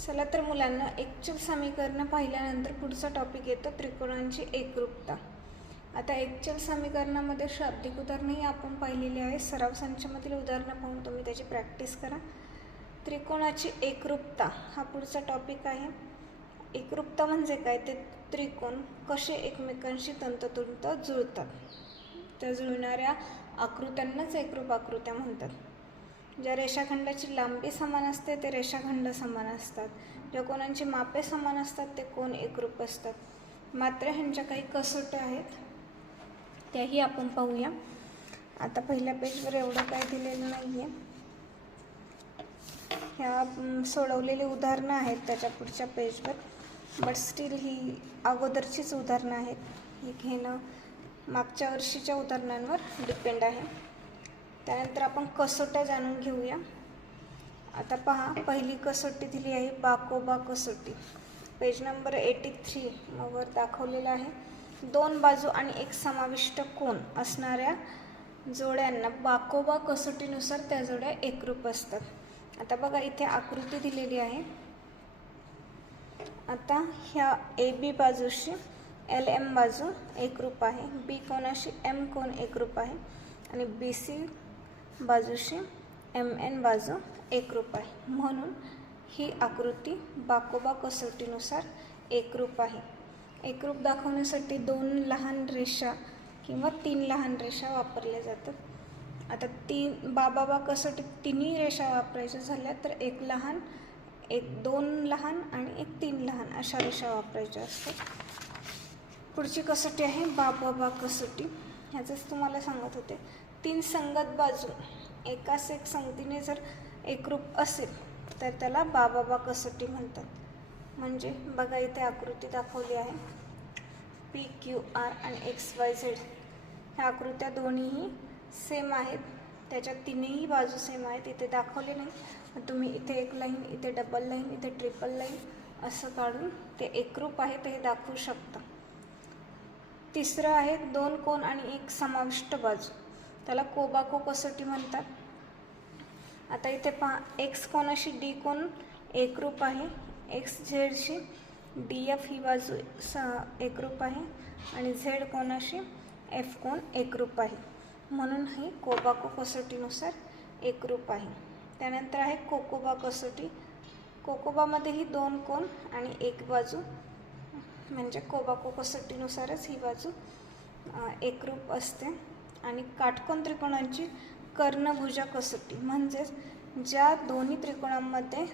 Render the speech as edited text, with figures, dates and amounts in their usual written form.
चला तर मुलांना एकचल समीकरण पाहिल्यानंतर पुढचा टॉपिक येतो त्रिकोणांची एकरूपता। आता एकचल समीकरणामध्ये शाब्दिक उदाहरणही आपण पाहिलेले आहे। सराव संचामधील उदाहरणं पाहून तुम्ही त्याची प्रॅक्टिस करा। त्रिकोणाची एकरूपता हा पुढचा टॉपिक आहे। एकरूपता म्हणजे काय, ते त्रिकोण कसे एकमेकांशी तंतोतंत जुळतात, त्या जुळणाऱ्या आकृत्यांनाच एकरूप आकृत्या म्हणतात। ज्या रेषाखंडाची लांबी समान असते ते रेषाखंड समान असतात, ज्या कोणांची मापे समान असतात ते कोण एकरूप असतात। मात्र ह्यांच्या काही कसोट्या आहेत, त्याही आपण पाहूया। आता पहिल्या पेजवर एवढं काय दिलेलं नाही आहे, ह्या सोडवलेली उदाहरणं आहेत त्याच्या पुढच्या पेजवर, बट स्टील ही अगोदरचीच उदाहरणं आहेत। ही घेणं मागच्या वर्षीच्या उदाहरणांवर डिपेंड आहे। त्यानंतर आपण कसोट्या जाणून घेऊया। आता पहा, पहिली कसोटी दिली आहे बाकोबा कसोटी, पेज नंबर 83 वर दाखवलेला आहे। दोन बाजू आणि एक समाविष्ट कोन असणाऱ्या जोड्यांना बाकोबा कसोटीनुसार त्या जोड्या एकरूप असतात। आता बघा, इथे आकृती दिलेली आहे। आता ह्या AB बाजूशी LM बाजू एकरूप आहे, B कोणाशी M कोण एकरूप आहे आणि BC बाजूशी MN बाजू एकरूप आहे, म्हणून ही आकृती बाकोबा कसोटीनुसार एकरूप आहे। एकरूप दाखवण्यासाठी दोन लहान रेषा किंवा तीन लहान रेषा वापरल्या जातात। आता बाबा कसोटीत तिन्ही रेषा वापरायच्या झाल्या तर एक लहान, एक दोन लहान आणि एक तीन लहान अशा रेषा वापरायच्या असतात। पुढची कसोटी आहे बाबा कसोटी, ह्याचंच तुम्हाला सांगत होते। तीन संगत बाजू एकास एक संगतीने जर एकरूप असेल तर त्याला बाबा कसोटी म्हणतात। म्हणजे बघा, इथे आकृती दाखवली आहे PQR आणि XYZ, ह्या आकृत्या दोन्हीही सेम आहेत, त्याच्या तीनही बाजू सेम आहेत। इथे दाखवले नाही, तुम्ही इथे एक लाईन, इथे डबल लाईन, इथे ट्रिपल लाईन असं काढून ते एकरूप आहे ते दाखवू शकता। तिसरं आहे दोन कोन आणि एक समाविष्ट बाजू, त्याला कोबाको कसोटी म्हणतात। आता इथे पहा, X कोणाशी D कोण एकरूप आहे, XZ शी DF ही बाजू एकरूप आहे आणि Z कोणाशी F कोण एकरूप आहे, म्हणून ही कोबाको कसोटीनुसार एकरूप आहे। त्यानंतर आहे कोकोबा कसोटी। कोकोबामध्येही दोन कोन आणि एक बाजू, म्हणजे कोबाको कसोटीनुसारच ही बाजू एकरूप असते। आणि काटकोन त्रिकोणांची कर्णभुजा कसोटी, म्हणजेच ज्या दोन्ही त्रिकोणांमध्ये